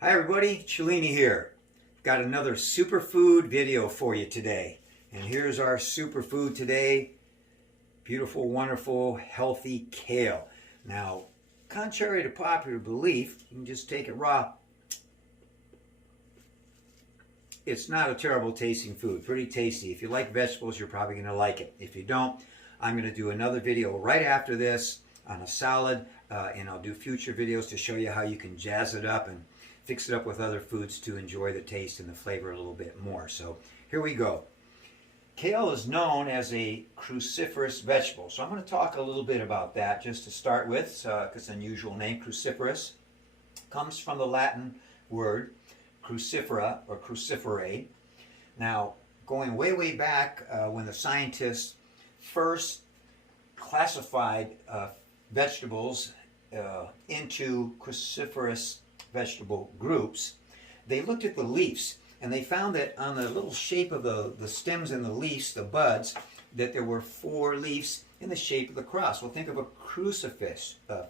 Hi everybody, Cellini here. Got another superfood video for you today. And here's our superfood today. Beautiful, wonderful, healthy kale. Now, contrary to popular belief, you can just take it raw. It's not a terrible tasting food, pretty tasty. If you like vegetables, you're probably gonna like it. If you don't, I'm gonna do another video right after this on a salad, and I'll do future videos to show you how you can jazz it up and fix it up with other foods to enjoy the taste and the flavor a little bit more. So here we go. Kale is known as a cruciferous vegetable. So I'm going to talk a little bit about that just to start with, because it's an unusual name. Cruciferous comes from the Latin word crucifera or cruciferae. Now, going way, way back when the scientists first classified vegetables into cruciferous vegetable groups, they looked at the leaves and they found that on the little shape of the stems and the leaves, the buds, that there were 4 leaves in the shape of the cross. Well, think of a crucifix, a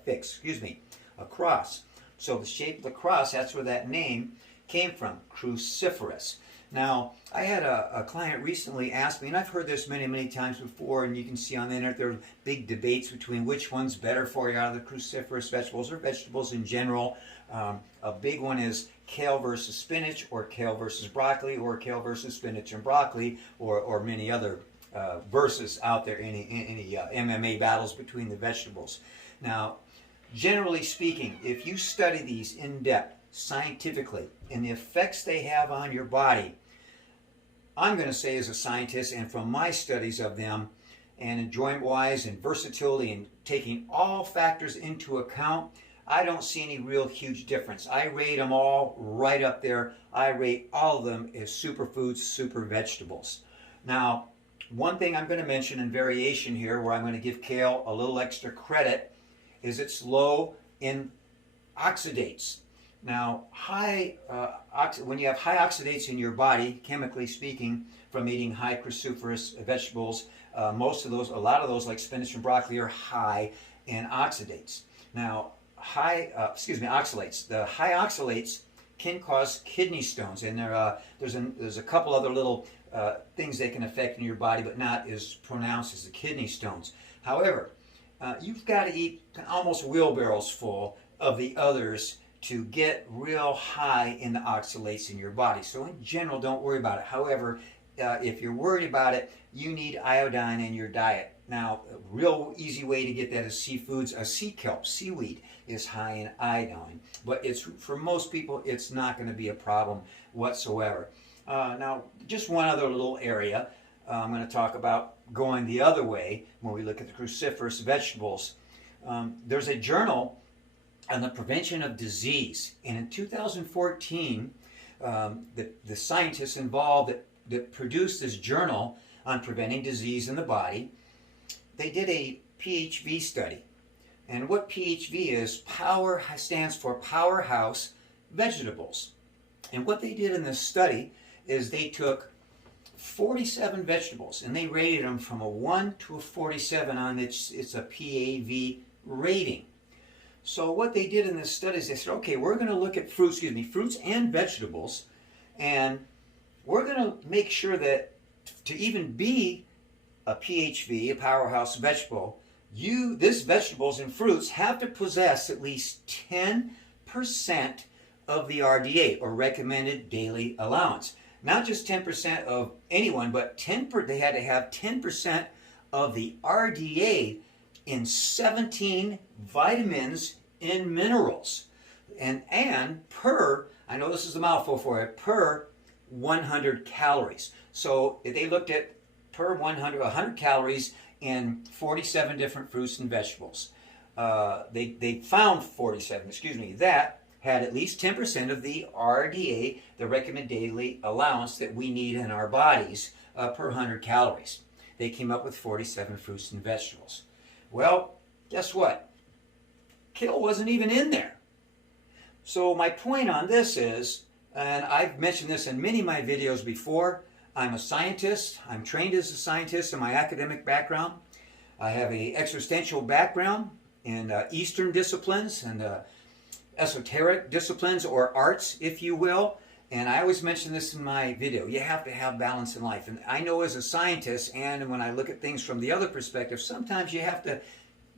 cross. So the shape of the cross, that's where that name came from, cruciferous. Now, I had a client recently ask me, and I've heard this many, many times before, and you can see on the internet there are big debates between which one's better for you out of the cruciferous vegetables or vegetables in general. A big one is kale versus spinach, or kale versus broccoli, or kale versus spinach and broccoli, or many other versus out there, any MMA battles between the vegetables. Now, generally speaking, if you study these in depth, scientifically, and the effects they have on your body, I'm going to say as a scientist and from my studies of them, and enjoyment-wise and versatility and taking all factors into account, I don't see any real huge difference. I rate them all right up there. I rate all of them as superfoods, super vegetables. Now, one thing I'm going to mention in variation here, where I'm going to give kale a little extra credit, is it's low in oxidates. Now, when you have high oxidates in your body, chemically speaking, from eating high cruciferous vegetables, a lot of those, like spinach and broccoli, are high in oxidates. Now, oxalates. The high oxalates can cause kidney stones, and there's a couple other little things they can affect in your body, but not as pronounced as the kidney stones. However, you've got to eat almost wheelbarrows full of the others to get real high in the oxalates in your body. So in general, don't worry about it. However, if you're worried about it, you need iodine in your diet. Now, a real easy way to get that is seafoods. Sea kelp, seaweed, is high in iodine. But for most people, it's not going to be a problem whatsoever. Now, just one other little area I'm going to talk about going the other way when we look at the cruciferous vegetables. There's a journal on the prevention of disease. And in 2014, the scientists involved that produced this journal on preventing disease in the body, they did a PHV study. And what PHV is, stands for Powerhouse Vegetables. And what they did in this study is they took 47 vegetables and they rated them from a 1 to a 47 on it's a PAV rating. So what they did in this study is they said, okay, we're going to look at fruits and vegetables, and we're going to make sure that to even be a PHV, a powerhouse vegetable, this vegetables and fruits have to possess at least 10% of the RDA, or recommended daily allowance. Not just 10% of anyone, but they had to have 10% of the RDA in 17 vitamins and minerals. And per, I know this is a mouthful for it, per 100 calories. So they looked at per 100 calories in 47 different fruits and vegetables. They found 47, that had at least 10% of the RDA, the recommended daily allowance that we need in our bodies per 100 calories. They came up with 47 fruits and vegetables. Well, guess what? Kale wasn't even in there. So my point on this is, and I've mentioned this in many of my videos before, I'm a scientist. I'm trained as a scientist in my academic background. I have an existential background in Eastern disciplines, and esoteric disciplines or arts, if you will. And I always mention this in my video. You have to have balance in life. And I know as a scientist, and when I look at things from the other perspective, sometimes you have to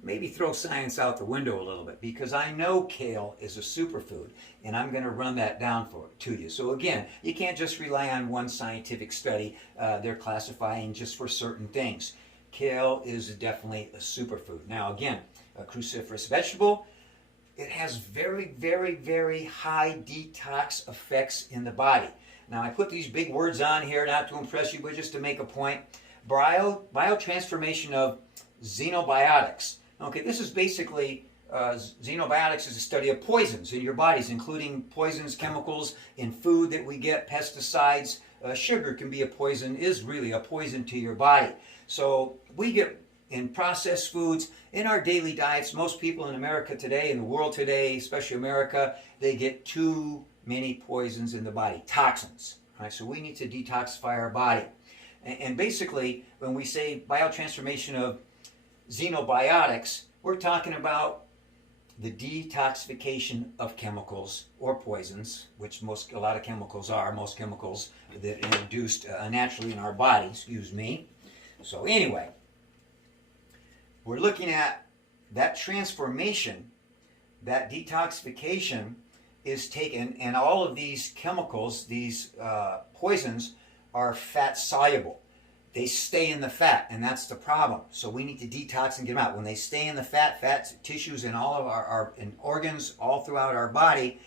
maybe throw science out the window a little bit, because I know kale is a superfood, and I'm going to run that down to you. So again, you can't just rely on one scientific study. They're classifying just for certain things. Kale is definitely a superfood. Now again, a cruciferous vegetable. It has very, very, very high detox effects in the body. Now I put these big words on here not to impress you, but just to make a point. Biotransformation of xenobiotics. Okay, this is basically, xenobiotics is a study of poisons in your bodies, including poisons, chemicals in food that we get, pesticides. Sugar can be a poison, is really a poison to your body. So we get in processed foods, in our daily diets. Most people in America today, in the world today, especially America, they get too many poisons in the body, toxins. Right? So we need to detoxify our body. And basically, when we say biotransformation of xenobiotics, we're talking about the detoxification of chemicals or poisons, which a lot of chemicals are, most chemicals that are introduced naturally in our body, excuse me. So anyway, we're looking at that transformation, that detoxification is taken, and all of these chemicals, these poisons, are fat soluble. They stay in the fat, and that's the problem. So we need to detox and get them out. When they stay in the fat tissues in all of our organs all throughout our body,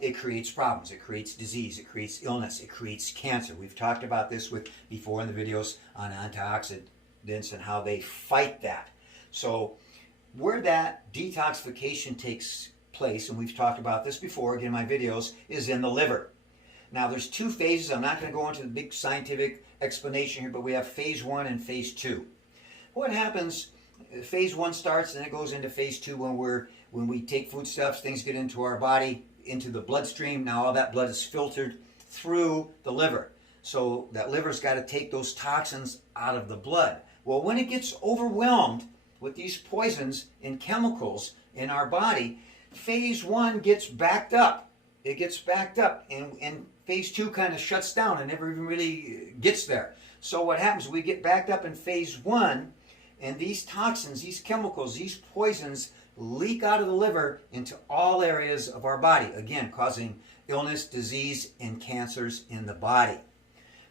it creates problems. It creates disease. It creates illness. It creates cancer. We've talked about this before in the videos on antioxidants and how they fight that. So where that detoxification takes place, and we've talked about this before again in my videos, is in the liver. Now there's two phases. I'm not going to go into the big scientific explanation here, but we have phase 1 and phase 2. What happens, phase 1 starts and it goes into phase 2 when we take foodstuffs, things get into our body, into the bloodstream. Now all that blood is filtered through the liver. So that liver's got to take those toxins out of the blood. Well, when it gets overwhelmed with these poisons and chemicals in our body, phase 1 gets backed up. It gets backed up, and phase 2 kind of shuts down and never even really gets there. So what happens, we get backed up in phase 1, and these toxins, these chemicals, these poisons leak out of the liver into all areas of our body, again, causing illness, disease, and cancers in the body.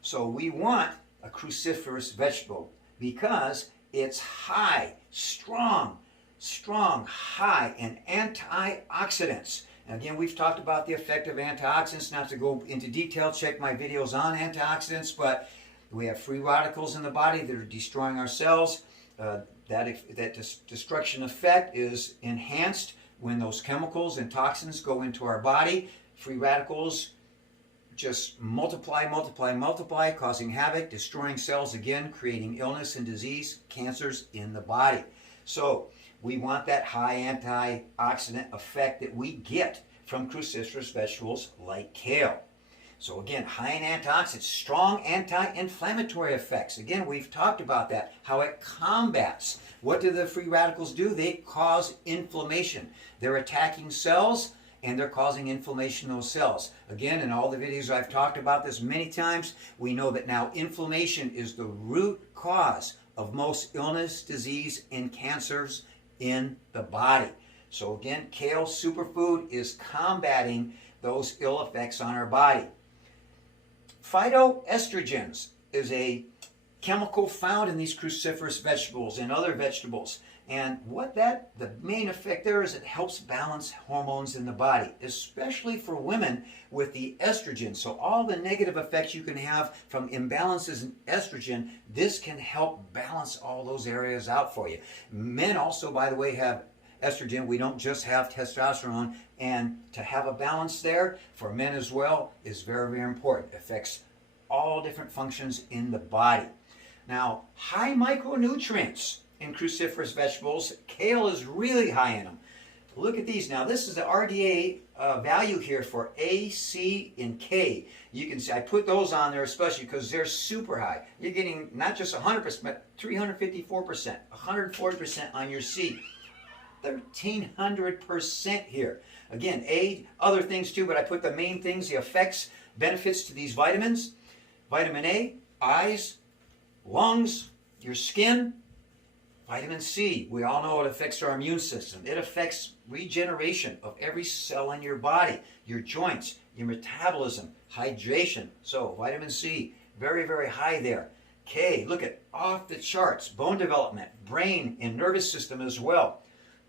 So we want a cruciferous vegetable because it's high, strong, high in antioxidants. And again, we've talked about the effect of antioxidants. Not to go into detail, check my videos on antioxidants, but we have free radicals in the body that are destroying our cells. That destruction effect is enhanced when those chemicals and toxins go into our body. Free radicals just multiply, causing havoc, destroying cells again, creating illness and disease, cancers in the body. So we want that high antioxidant effect that we get from cruciferous vegetables like kale. So again, high in antioxidants, strong anti-inflammatory effects. Again, we've talked about that, how it combats. What do the free radicals do? They cause inflammation. They're attacking cells and they're causing inflammation in those cells. Again, in all the videos I've talked about this many times, we know that now inflammation is the root cause of most illness, disease, and cancers in the body. So again, kale superfood is combating those ill effects on our body. Phytoestrogens is a chemical found in these cruciferous vegetables and other vegetables. And the main effect there is it helps balance hormones in the body, especially for women with the estrogen. So all the negative effects you can have from imbalances in estrogen, this can help balance all those areas out for you. Men also, by the way, have estrogen. We don't just have testosterone. And to have a balance there for men as well is very, very important. It affects all different functions in the body. Now, high micronutrients in cruciferous vegetables. Kale is really high in them. Look at these. Now, this is the RDA value here for A, C, and K. You can see I put those on there especially because they're super high. You're getting not just 100%, but 354%, 140% on your C. 1,300% here. Again, other things too, but I put the main things, the effects, benefits to these vitamins. Vitamin A, eyes, lungs, your skin. Vitamin C, we all know it affects our immune system. It affects regeneration of every cell in your body, your joints, your metabolism, hydration. So vitamin C, very, very high there. K, look at off the charts, bone development, brain and nervous system as well.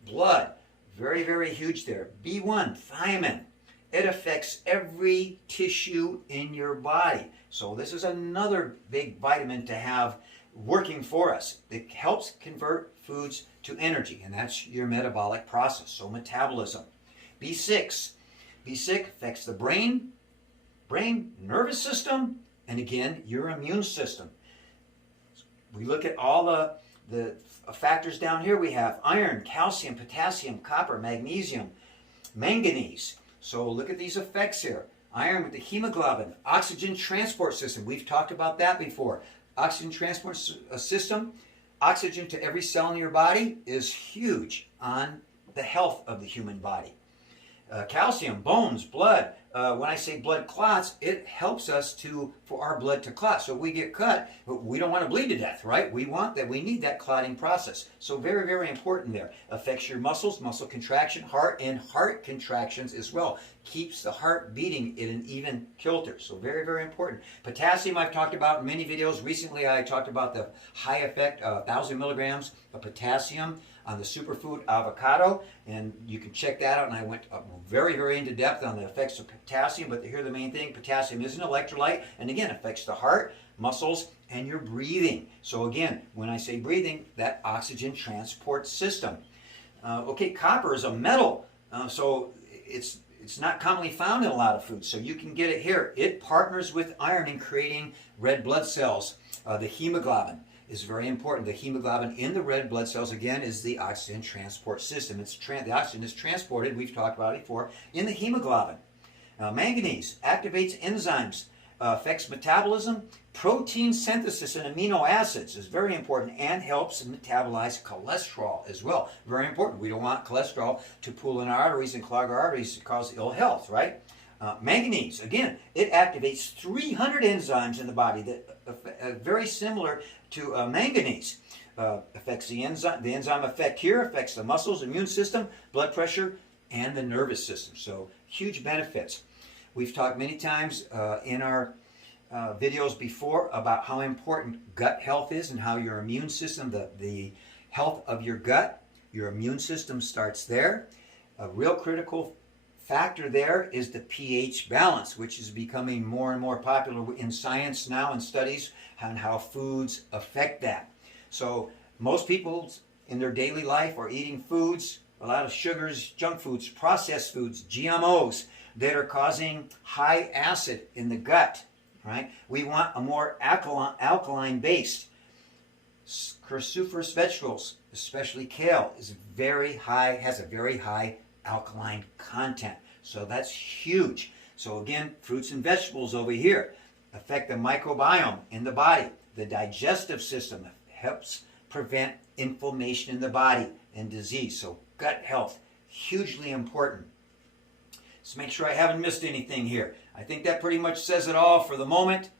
Blood, very, very huge there. B1, thiamine. It affects every tissue in your body. So this is another big vitamin to have working for us. It helps convert foods to energy, and that's your metabolic process, so metabolism. B6. B6 affects the brain, nervous system, and again, your immune system. We look at all the factors down here. We have iron, calcium, potassium, copper, magnesium, manganese. So look at these effects here. Iron with the hemoglobin, oxygen transport system. We've talked about that before. Oxygen transport system, oxygen to every cell in your body is huge on the health of the human body. Calcium, bones, blood. When I say blood clots, it helps us for our blood to clot. So if we get cut, we don't want to bleed to death, right? We want that. We need that clotting process. So very, very important there. Affects your muscles, muscle contraction, heart, and heart contractions as well. Keeps the heart beating in an even kilter. So very, very important. Potassium I've talked about in many videos. Recently I talked about the high effect, 1,000 milligrams of potassium on the superfood avocado, and you can check that out, and I went very, very into depth on the effects of potassium, but here's the main thing. Potassium is an electrolyte, and again, affects the heart, muscles, and your breathing. So again, when I say breathing, that oxygen transport system. Okay, copper is a metal, so it's not commonly found in a lot of foods, so you can get it here. It partners with iron in creating red blood cells. The hemoglobin is very important. The hemoglobin in the red blood cells, again, is the oxygen transport system. The oxygen is transported, we've talked about it before, in the hemoglobin. Manganese activates enzymes, affects metabolism, protein synthesis and amino acids is very important, and helps metabolize cholesterol as well. Very important. We don't want cholesterol to pool in our arteries and clog our arteries to cause ill health, right? Manganese, again, it activates 300 enzymes in the body that very similar to manganese. Affects the enzyme. The enzyme effect here affects the muscles, immune system, blood pressure, and the nervous system. So huge benefits. We've talked many times in our videos before about how important gut health is and how your immune system, the health of your gut, your immune system starts there. A real critical factor there is the pH balance, which is becoming more and more popular in science now, and studies on how foods affect that. So most people in their daily life are eating foods, a lot of sugars, junk foods, processed foods, GMOs that are causing high acid in the gut, right? We want a more alkaline base. Cruciferous vegetables, especially kale, is has a very high alkaline content. So that's huge. So again, fruits and vegetables over here affect the microbiome in the body. The digestive system helps prevent inflammation in the body and disease. So gut health, hugely important. Let's make sure I haven't missed anything here. I think that pretty much says it all for the moment.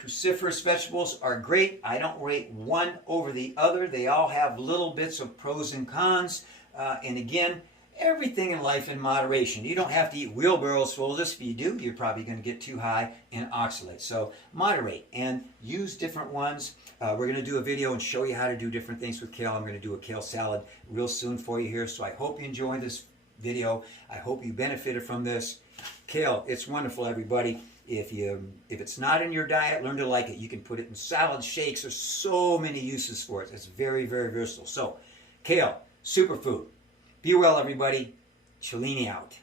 Cruciferous vegetables are great. I don't rate one over the other. They all have little bits of pros and cons. And again, everything in life in moderation. You don't have to eat wheelbarrows full of this. If you do, you're probably going to get too high in oxalates. So moderate and use different ones. We're going to do a video and show you how to do different things with kale. I'm going to do a kale salad real soon for you here. So I hope you enjoyed this video. I hope you benefited from this. Kale, it's wonderful, everybody. If it's not in your diet, learn to like it. You can put it in salad, shakes. There's so many uses for it. It's very, very versatile. So, kale, superfood. Be well, everybody. Cellini out.